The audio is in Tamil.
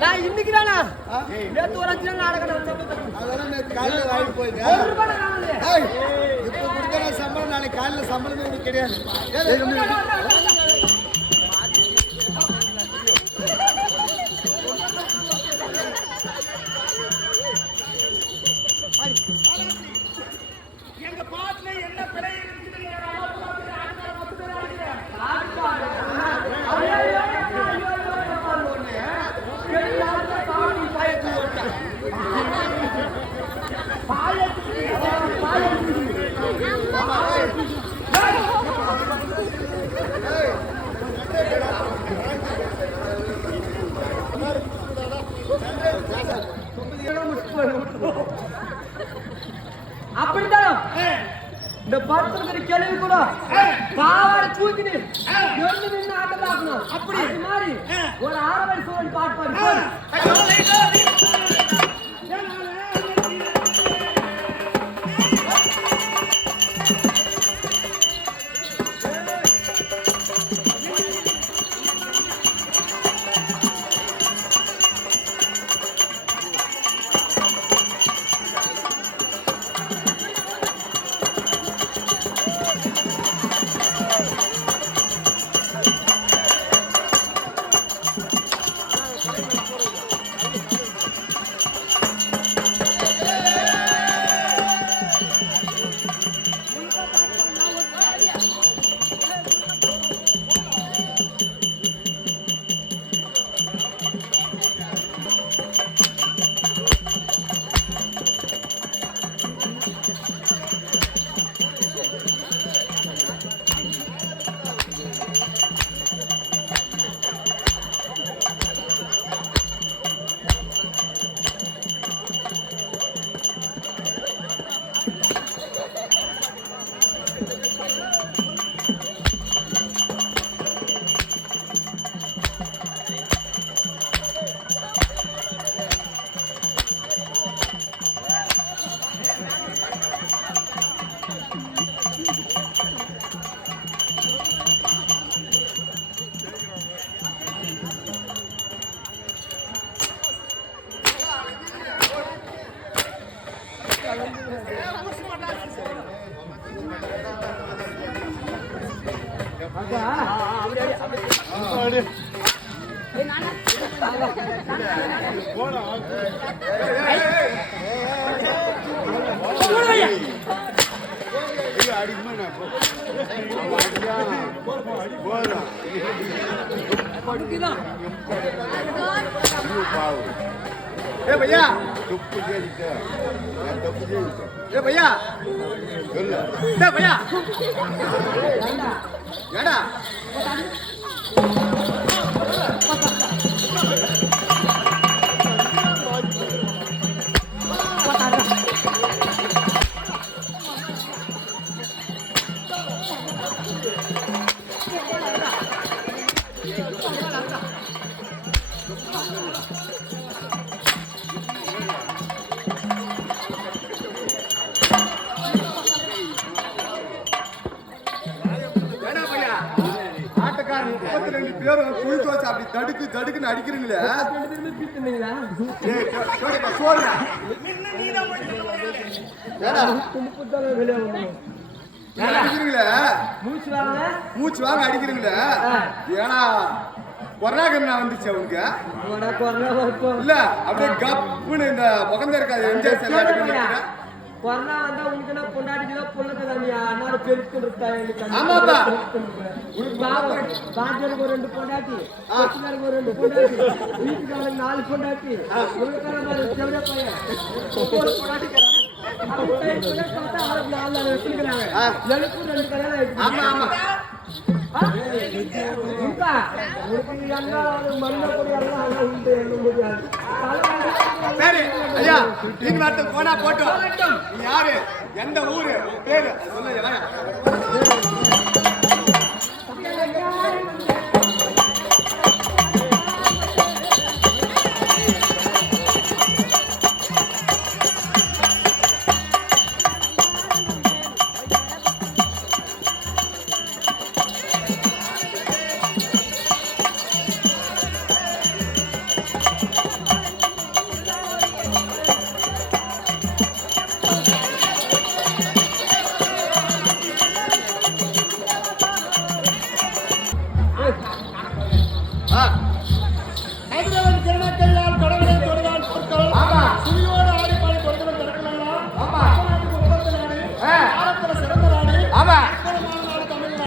நான் இன்னைக்கு தானா நேத்து ஒரு 5 நாள் நாடகம் அதெல்லாம் நேத்து காலையில வாங்கி போயிட்டு இப்போ கொடுக்குற சம்பளம் நாளைக்கு காலையில சம்பளமே உங்களுக்கு கிடையாது. எங்க பாட்டுல என்ன பிழை இருக்குது அப்படித்தான் இந்த படத்துல கேள்வி கூட பாவாடை தூக்கிட்டு நின்று ஆட்டம் பார்க்கணும். அப்படி மாதிரி ஒரு 6 மணி சூழல் பாட்டு भैया भैया भैया தடுக்கு தடுக்குன்னு அடிக்கிறீங்களே மூச்சு வாங்க அடிக்கிறீங்களே ஏன்னா கொரோனா கம்னா வந்துச்சு அவனுக்கு இல்ல அப்படியே கப்புன்னு இந்த பக்கம் இருக்காது எம்ஜிஆர் கொரோனா வந்தா உனக்கு என்ன பொண்டாட்டினா பொண்ணுக்கு நீ அண்ணாரு பெருக்கு இருக்காங்க. ஆமாப்பா பாஜருக்கு ஒரு 2 பொண்டாட்டி, கொச்சினாருக்கு ஒரு 2 பொண்டாட்டி, வீட்டுக்காரங்க 4 பொண்டாட்டி, உனக்கான மாதிரி செவர பையன் ஒரு பொண்டாட்டிக்கிறான். அப்படி பார்த்தா அவருக்கு 4 வச்சிருக்கிறாங்க. எனக்கு 2 கல்யாணம் ஆயிடுச்சு. ஆமா ஆமா ఇంకా ఉడికి మన్న కూడా ఎல்லாம் ఉంటే முடியாது சரி ஐயா நீங்க மட்டும் போனா போட்டோம் யாரு எந்த ஊரு பேரு சொல்லுங்க வாங்க ஹைதராபாத் திருநாட்கள்